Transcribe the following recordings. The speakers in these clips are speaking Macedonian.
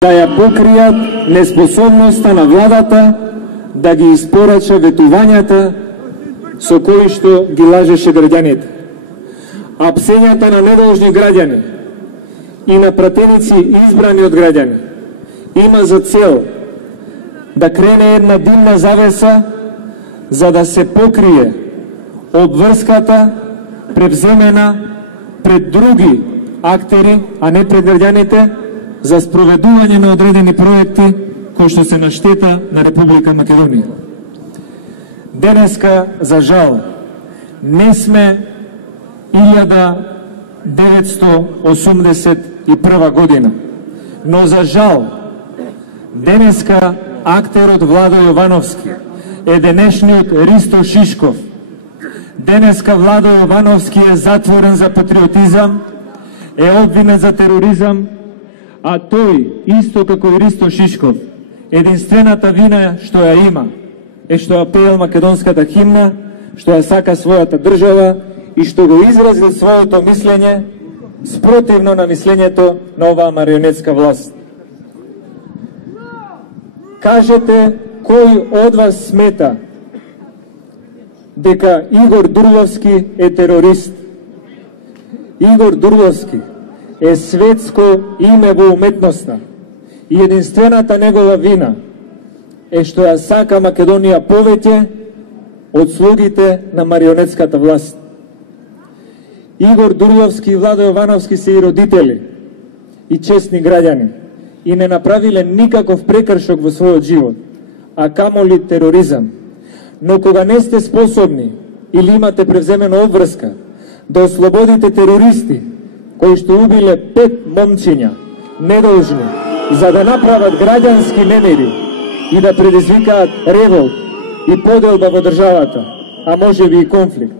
да ја покријат неспособноста на владата да ги испорача ветувањата со кои што ги лажеше граѓаните. Апсењата на недолжни граѓани и на пратеници избрани од граѓани има за цел да крене една димна завеса за да се покрие обврската превземена пред други актери, а не пред граѓаните, за спроведување на одредени проекти кои што се на штета на Република Македонија. Денеска, за жал, не сме 1981 година, но за жал, денеска актерот Владо Јовановски е денешниот Ристо Шишков. Денеска Владо Јовановски е затворен за патриотизам, е обвинен за тероризам, а тој, исто како и Ристо Шишков, единствената вина што ја има е што ја пеел македонската химна, што ја сака својата држава и што го изразил своето мислење спротивно на мислењето на оваа марионетска власт. Кажете кој од вас смета дека Игор Дурловски е терорист? Игор Дурловски е светско име во уметноста и единствената негова вина е што ја сака Македонија повеќе од слугите на марионетската власт. Игор Дурловски и Владо Јовановски се и родители и честни граѓани и не направиле никаков прекршок во својот живот, а камоли тероризам. Но кога не сте способни или имате превземена обврска да ослободите терористи кои што убиле 5 момчиња недолжни за да направат граѓански немири и да предизвикаат револт и поделба во државата, а можеби и конфликт.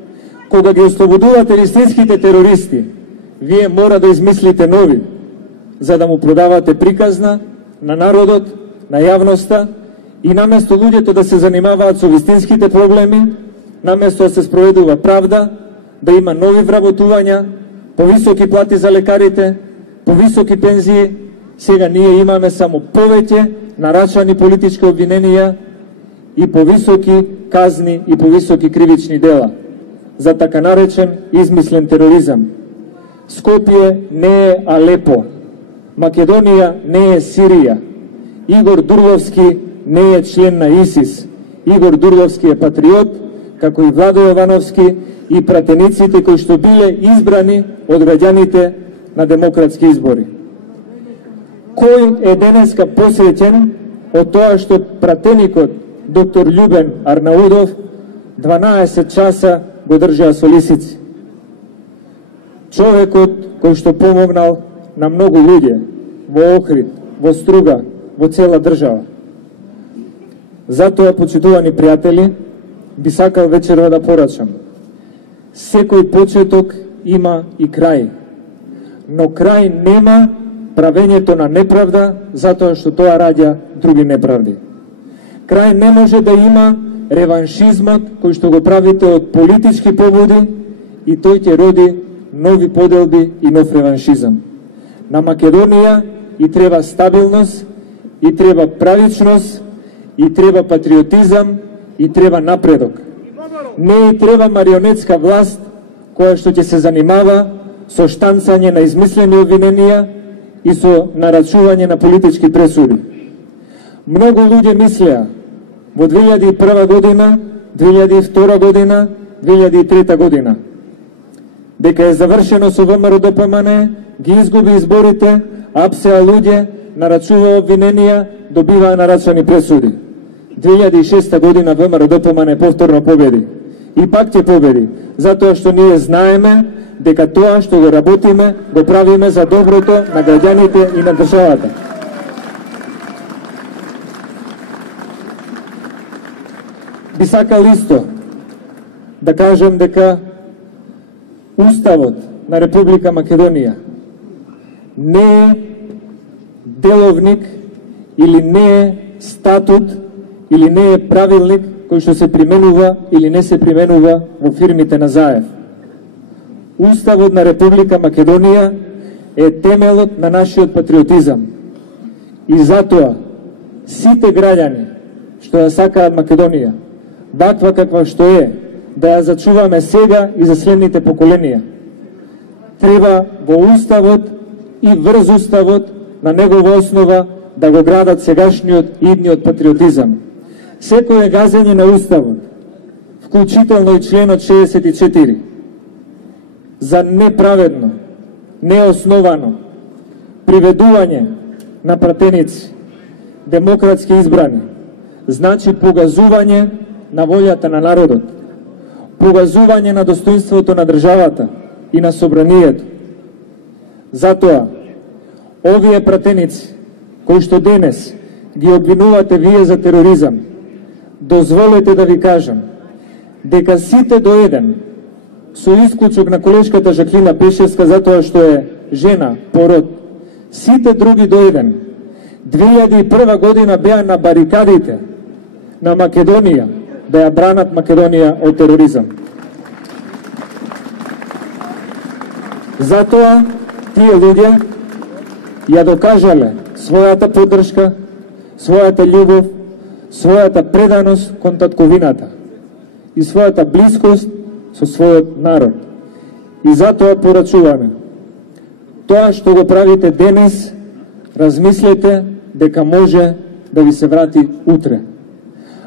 Кога ги ослободувате вистинските терористи, вие мора да измислите нови, за да му продавате приказна на народот, на јавноста и наместо луѓето да се занимаваат со вистинските проблеми, наместо да се спроведува правда, да има нови вработувања, повисоки плати за лекарите, повисоки пензии, сега ние имаме само повеќе нарачани политички обвиненија и повисоки казни и повисоки кривични дела за така наречен измислен тероризам. Скопје не е Алепо, Македонија не е Сирија, Игор Дурловски не е член на ИСИС, Игор Дурловски е патриот, како и Владо Јовановски и пратениците кои што биле избрани од граѓаните на демократски избори. Кој е денеска посреќен од тоа што пратеникот доктор Љубен Арнаудов 12 часа го држаа со лисици? Човекот кој што помогнал на многу луѓе во Охрид, во Струга, во цела држава. Затоа, почитувани пријатели, би сакал вечерва да порачам. Секој почеток има и крај, но крај нема правењето на неправда, затоа што тоа раѓа други неправди. Крај не може да има реваншизмот кој што го правите од политички побуди и тој ќе роди нови поделби и нов реваншизам. На Македонија и треба стабилност, и треба правичност, и треба патриотизам, и треба напредок. Не и треба марионетска власт која што ќе се занимава со штанцање на измислени обвиненија и со нарачување на политички пресуди. Многу луѓе мислеа во 2001 година, 2002 година, 2003 година дека е завршено со ВМРО-ДПМН, ги изгуби изборите, апсеа луѓе, нарачува обвиненија, добиваа нарачани пресуди. 2006 година ВМРО-ДПМН повторно победи. И пак ќе победи, затоа што ние знаеме дека тоа што го работиме, го правиме за доброто на граѓаните и на државата. Би сакал исто да кажам дека Уставот на Република Македонија не е деловник или не е статут или не е правилник кој што се применува или не се применува во фирмите на Заев. Уставот на Република Македонија е темелот на нашиот патриотизам И затоа сите граѓани што ја сакаат Македонија, ваква каква што е, да ја зачуваме сега и за следните поколенија. Треба во Уставот и врз Уставот на негова основа да го градат сегашниот и идниот патриотизам. Секој газење на Уставот, вклучително и членот 64, за неправедно, неосновано приведување на пратеници, демократски избрани, значи погазување на волјата на народот, погазување на достоинството на државата и на собранието. Затоа, овие пратеници, кои што денес ги обвинувате вие за тероризам, дозволете да ви кажам дека сите до еден, со исклучок на колешката Жаклина Пешевска затоа што е жена, пород, сите други до еден, 2001 година беа на барикадите на Македонија да ја бранат Македонија од тероризам. Затоа тие луѓе ја докажале својата поддршка, својата љубов, својата преданост кон татковината и својата блискост со својот народ. И затоа порачуваме, тоа што го правите денес, размислете дека може да ви се врати утре.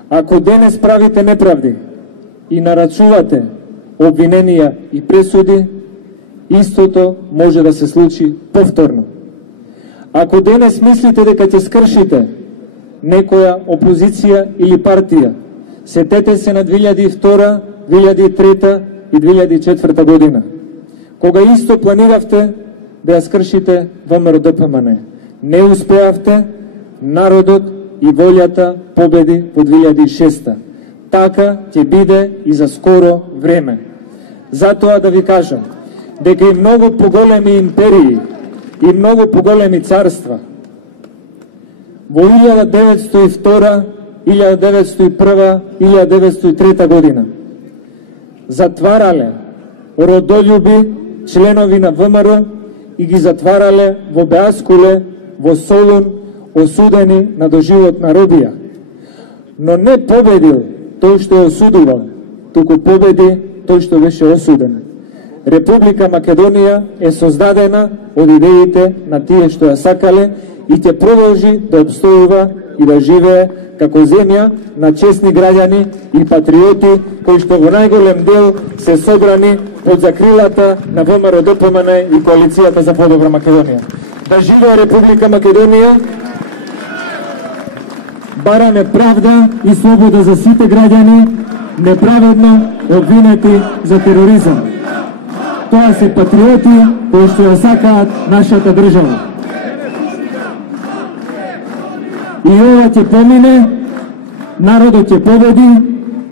Ако денес правите неправди и нарачувате обвиненија и пресуди, истото може да се случи повторно. Ако денес мислите дека ќе скршите некоја опозиција или партија, сетете се на 2002, 2003 и 2004 година, кога исто планиравте да ја скршите ВМРО-ДПМН. Не успеавте, народот и волјата победи во 2006. Така ќе биде и за скоро време. Затоа да ви кажам дека и многу поголеми империи и многу поголеми царства во 1902, 1901, 1903 година затварале родолюби членови на ВМРО и ги затварале во Беаскуле, во Солун, осудени на доживотна робија. Но не победил тој што е осудувал, туку победи тој што беше осуден. Република Македонија е создадена од идеите на тие што ја сакале и ќе продолжи да обстојува и да живее како земја на честни граѓани и патриоти кои што во најголем дел се собрани под закрилата на ВМРО-ДПМН и Коалицијата за подобра Македонија. Да живее Република Македонија! Бараме правда и слобода за сите граѓани, неправедно обвинети за тероризам. Тоа се патриоти кои што ја сакаат нашата држава. И ова ќе помине, народот ќе победи,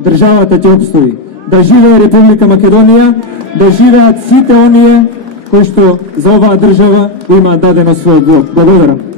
државата ќе обстои. Да живее Република Македонија, да живеат сите оние кои што за оваа држава имаат дадено свој блок. Благодарам.